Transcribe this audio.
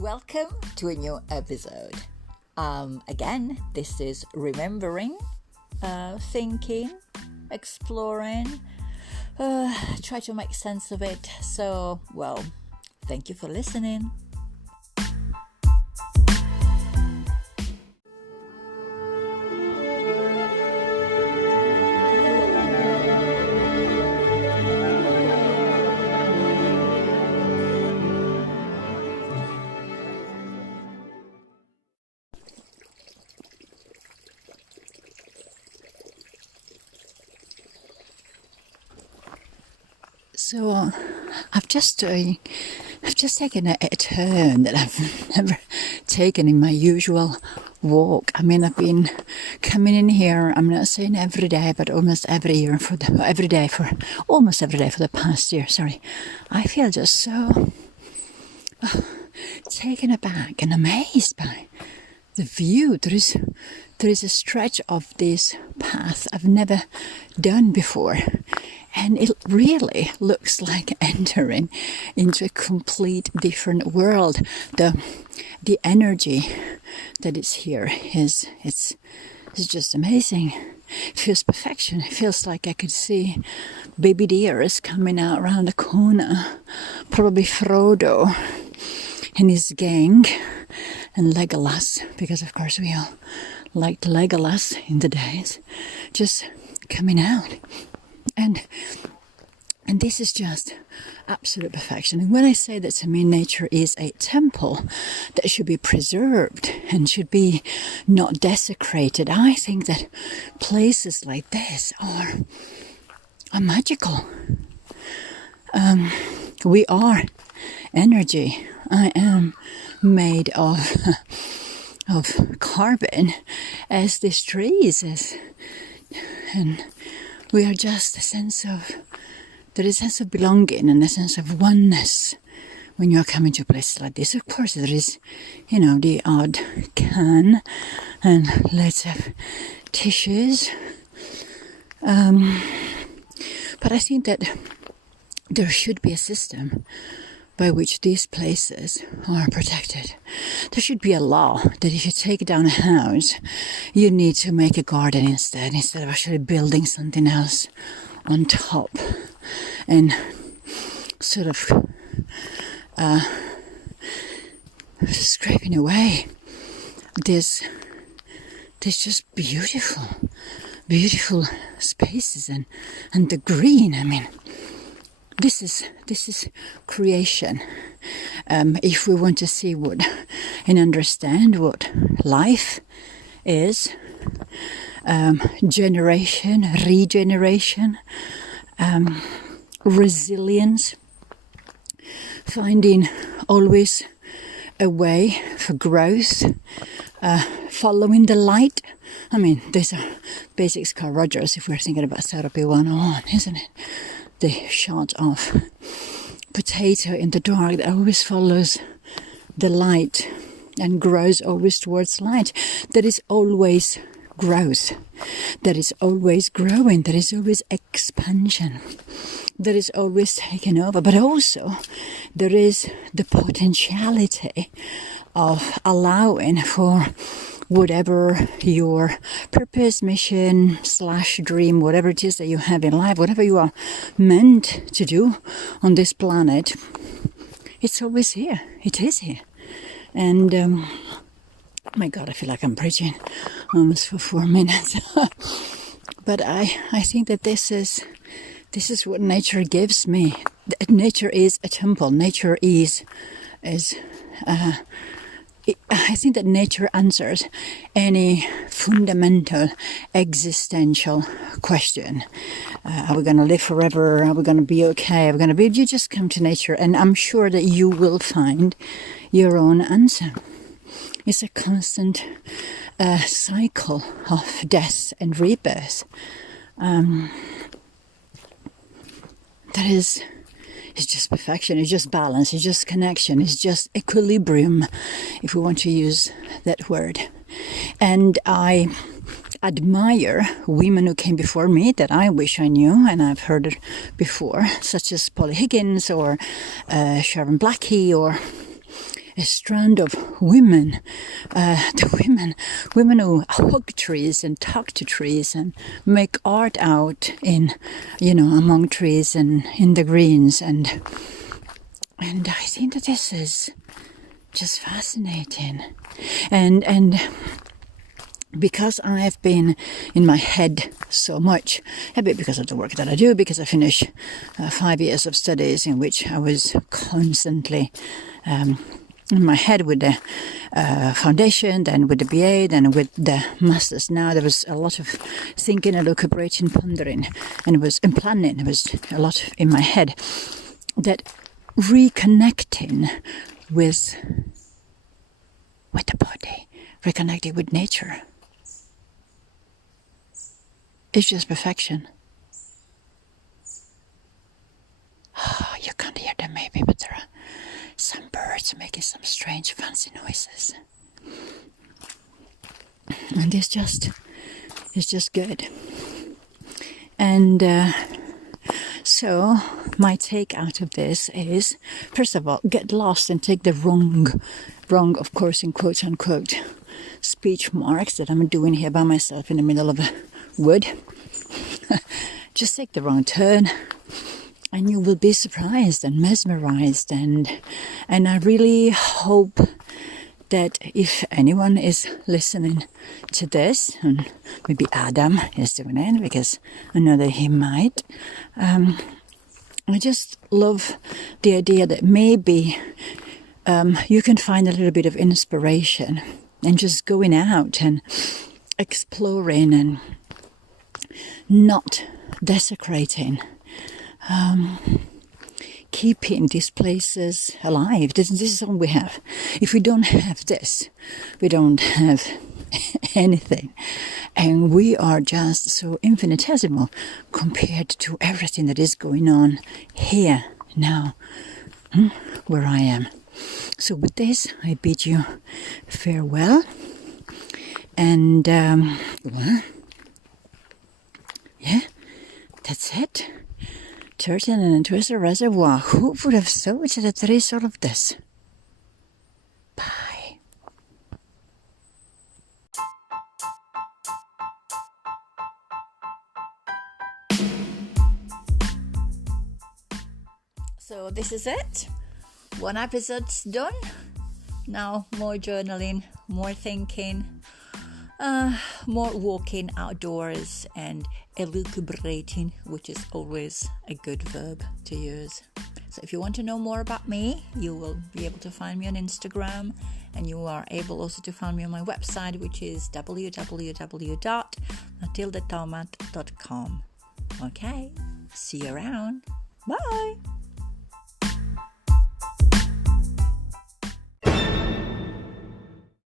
Welcome to a new episode. Again, this is remembering, thinking, exploring, try to make sense of it. So, thank you for listening. So I've just taken a turn that I've never taken in my usual walk. I mean, I've been coming in here, I'm not saying every day, but almost every day for the past year. I feel just so taken aback and amazed by the view. There is a stretch of this path I've never done before. And it really looks like entering into a complete different world. The energy that is here is just amazing. It feels perfection. It feels like I could see baby deers coming out around the corner. Probably Frodo and his gang and Legolas, because of course we all liked Legolas in the days, just coming out. And this is just absolute perfection. And when I say that, to me, nature is a temple that should be preserved and should be not desecrated, I think that places like this are magical. We are energy. I am made of carbon, as this tree is, and we are just there is a sense of belonging and a sense of oneness when you're coming to places like this. Of course, there is, the odd can and lots of tissues. But I think that there should be a system by which these places are protected. There should be a law that if you take down a house, you need to make a garden instead of actually building something else on top and sort of scraping away this just beautiful spaces and the green. I mean, this is creation. If we want to see and understand what life is, generation, regeneration, resilience, finding always a way for growth, following the light. I mean, these are basics, Carl Rogers, if we're thinking about Therapy 101, isn't it? The shot of potato in the dark that always follows the light and grows always towards light. There is always growth. There is always growing. There is always expansion. There is always taking over. But also there is the potentiality of allowing for whatever your purpose, mission, / dream, whatever it is that you have in life, whatever you are meant to do on this planet, it's always here. It is here. And, oh my God, I feel like I'm preaching almost for 4 minutes. But I think that this is what nature gives me. Nature is a temple. Nature is I think that nature answers any fundamental existential question. Are we going to live forever? Are we going to be okay? Are we going to be? You just come to nature, and I'm sure that you will find your own answer. It's a constant cycle of death and rebirth. That is. It's just perfection, it's just balance, it's just connection, it's just equilibrium, if we want to use that word. And I admire women who came before me that I wish I knew, and I've heard it before, such as Polly Higgins or Sharon Blackie or a strand of women, women who hug trees and talk to trees and make art out in, among trees and in the greens, and I think that this is just fascinating, and because I've been in my head so much, a bit because of the work that I do, because I finished 5 years of studies in which I was constantly in my head with the foundation, then with the BA, then with the masters. Now there was a lot of thinking and lucubrating, pondering, and planning. It was a lot in my head. That reconnecting with the body, reconnecting with nature, it's just perfection. Oh, you can't hear them maybe, but there are some birds making some strange fancy noises. And it's just good. And so my take out of this is, first of all, get lost and take the wrong, of course, in quote unquote, speech marks that I'm doing here by myself in the middle of a wood. Just take the wrong turn and you will be surprised and mesmerized, and I really hope that if anyone is listening to this, and maybe Adam is doing it because I know that he might, I just love the idea that maybe you can find a little bit of inspiration and just going out and exploring and not desecrating, keeping these places alive. This is all we have. If we don't have this, we don't have anything. And we are just so infinitesimal compared to everything that is going on here now, where I am. So with this, I bid you farewell. And yeah, that's it. Turtle and Entwistle Reservoir. Who would have thought that there is all of this? Bye. So this is it. One episode's done. Now more journaling, more thinking, more walking outdoors and elucubrating, which is always a good verb to use. So if you want to know more about me, you will be able to find me on Instagram, and you are able also to find me on my website, which is www.matildetomat.com. Okay, see you around. Bye.